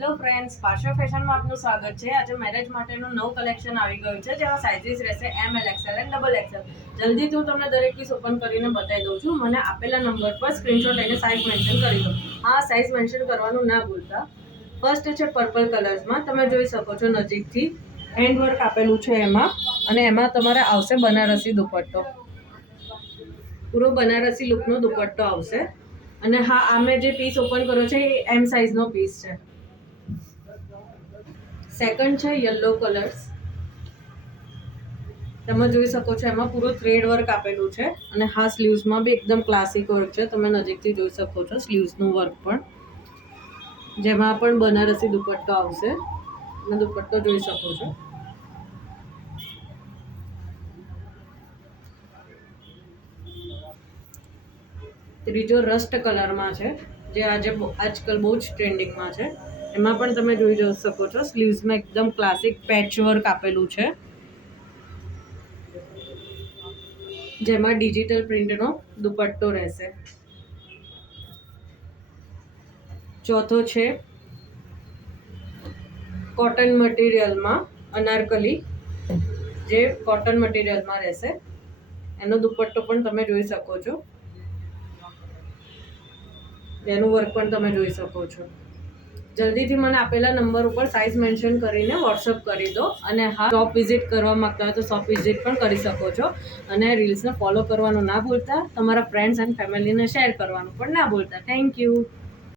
Hello friends, Pasha ફેશનમાં આપનું સ્વાગત છે। આજે મેરેજ માટેનું નવું કલેક્શન આવી ગયું છે, જેમાં સાઇઝીસ રહેશે એમ, એલ, એક્સએલ અને ડબલ એક્સએલ। જલ્દીથી હું તમને દરેક પીસ ઓપન કરીને બતાવી દઉં છું। મને આપેલા નંબર પર સ્ક્રીનશોટ લઈને સાઇઝ મેન્શન કરી દો। હા, સાઇઝ મેન્શન કરવાનું ના ભૂલતા। ફર્સ્ટ છે પર્પલ કલર્સમાં, તમે જોઈ શકો છો નજીકથી હેન્ડ વર્ક આપેલું છે એમાં, અને એમાં તમારે આવશે બનારસી દુપટ્ટો, પૂરો બનારસી લુકનો દુપટ્ટો આવશે। અને હા, આ મેં જે પીસ ઓપન કર્યો છે એ એમ સાઇઝનો પીસ છે। સેકન્ડ છે યલો કલર્સ, તમે જોઈ શકો છો એમાં પૂરો થ્રેડ વર્ક આપેલું છે, અને હા સ્લીવ્સમાં બી એકદમ ક્લાસિક વર્ક છે, તમે નજીકથી જોઈ શકો છો સ્લીવ્સનું વર્ક પણ, જેમાં પણ બનારસી દુપટ્ટો આવશે, તમે દુપટ્ટો જોઈ શકો છો। ત્રીજો રસ્ટ કલરમાં છે, જે આજે આજકાલ બહુ જ ટ્રેન્ડિંગમાં છે। એમાં પણ તમે જોઈ શકો છો સ્લીવ્સમાં એકદમ ક્લાસિક પેચ વર્ક આપેલું છે, જેમાં ડિજિટલ પ્રિન્ટનો દુપટ્ટો રહેશે। ચોથો છે કોટન મટીરિયલમાં અનારકલી, જે કોટન મટીરિયલમાં રહેશે, એનો દુપટ્ટો પણ તમે જોઈ શકો છો, એનું વર્ક પણ તમે જોઈ શકો છો। જલ્દીથી મને આપેલા નંબર ઉપર સાઇઝ મેન્શન કરીને વોટ્સઅપ કરી દો। અને હા, શોપ વિઝિટ કરવા માંગતા હોય તો શોપ વિઝિટ પણ કરી શકો છો। અને રીલ્સને ફોલો કરવાનું ના ભૂલતા, તમારા ફ્રેન્ડ્સ એન્ડ ફેમિલીને શેર કરવાનું પણ ના ભૂલતા। Thank you.